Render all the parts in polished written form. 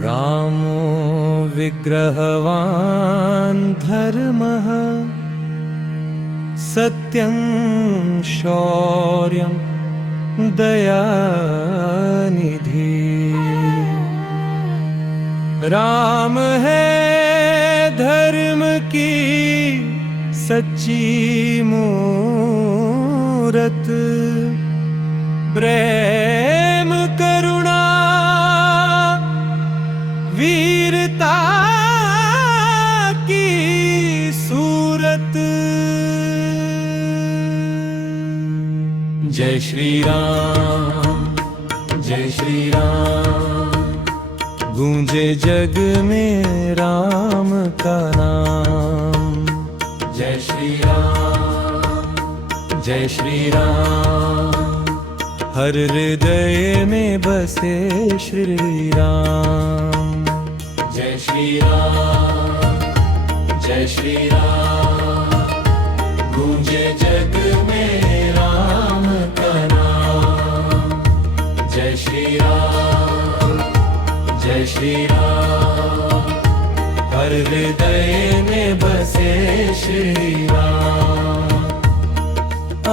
रामो विग्रहवान् धर्मः सत्यं शौर्यं दयानिधि। राम है धर्म की सच्ची मूरत, प्रेम करुणा वीरता की सूरत। जय श्री राम, जय श्री राम, गूंजे जग में राम का नाम। जय श्री राम, जय श्री राम, हर हृदय में बसे श्री राम। जय श्री राम, जय श्री राम, गूंजे जग में राम का नाम। जय श्री राम, जय श्री राम, हर हृदय में बसे श्री राम।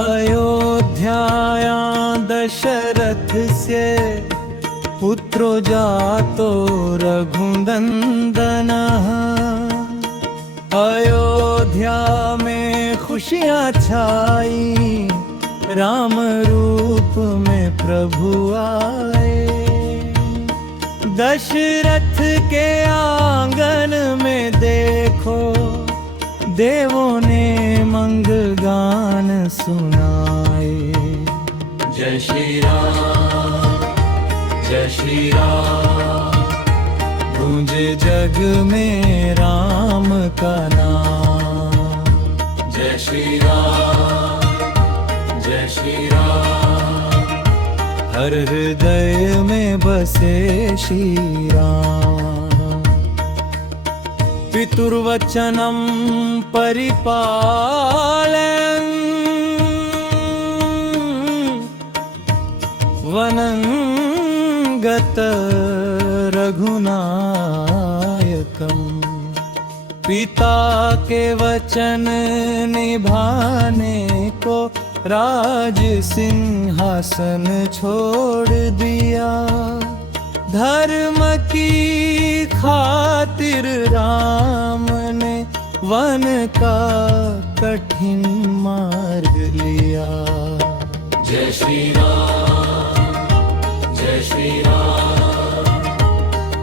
अयोध्याया दशरथ से पुत्रो जातो रघुनंदनः। अयोध्या में खुशियाँ छाई, राम रूप में प्रभु आए। दशरथ के आंगन में देखो, देवों ने मंगल गान सुनाए। जय श्री राम, जय श्री राम, गूंजे जग में राम का नाम। जय श्री राम, जय श्री राम, हर हृदय में बसे श्री राम। पितुर्वचनं परिपालयन् वनं गत रघुनायकम्। पिता के वचन निभाने को राज सिंहासन छोड़ दिया। धर्म की खातिर राम ने वन का कठिन मार्ग लिया। जय श्री राम, जय श्री राम,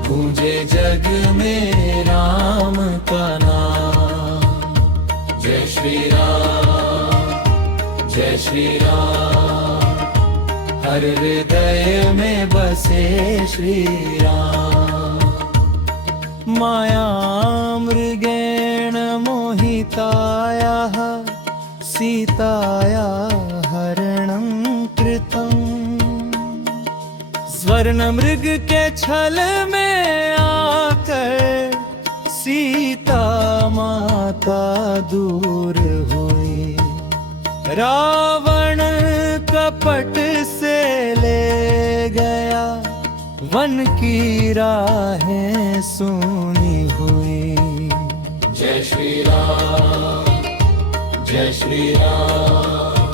गूंजे जग में राम का नाम। जय श्री राम, जय श्री राम, हर हृदय में बसे श्री राम। माया मृगेण मोहितायाः सीताया हरणं कृतम्। स्वर्ण मृग के छल में आकर सीता माता दूर हुई। रावण कपट से ले गया, वन की राहें सूनी हुई। जय श्री राम, जय श्री राम,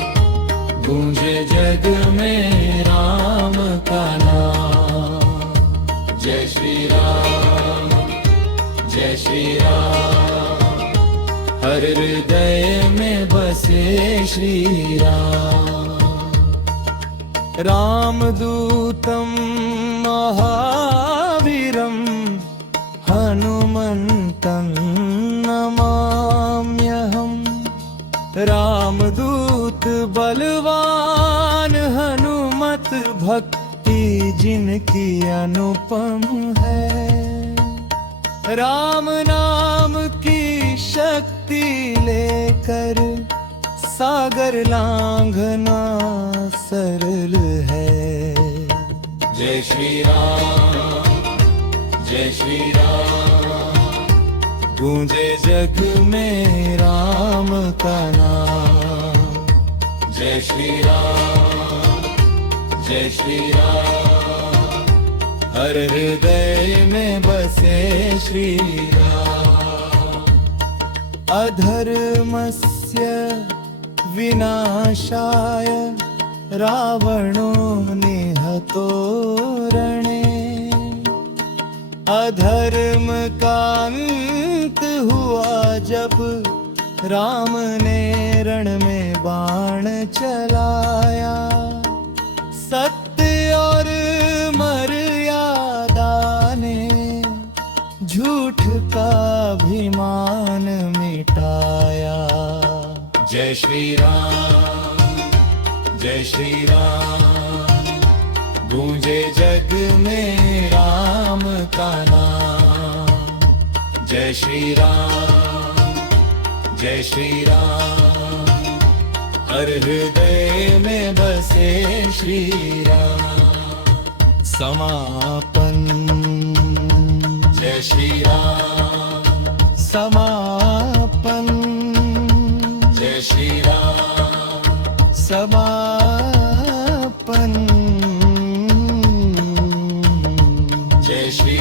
गूंजे जग में राम का नाम। जय श्री राम, जय श्री राम, हर हृदय में बसे श्री राम। रामदूतं महावीरं हनुमन्तं नमाम्यहम्। रामदूत बलवान हनुमत, भक्ति जिनकी अनुपम है। राम नाम की शक्ति लेकर सागर लांघना सरल है। जय श्री राम, जय श्री राम, गूंजे जग में राम का नाम। जय श्री राम, जय श्री राम, हर हृदय में बसे श्री राम। अधर्मस्य विनाशाय रावणो निहतो रणे। अधर्म का अंत हुआ जब राम ने रण में बाण चलाया। सत्य और मर्यादा ने झूठ का अभिमान मिटाया। जय श्री राम, जय श्री राम, गूंजे जग में राम का नाम। जय श्री राम, जय श्री राम, हर हृदय में बसे श्री राम। समापन। जय श्री राम, समापन। जय श्री राम, समापन। जय श्री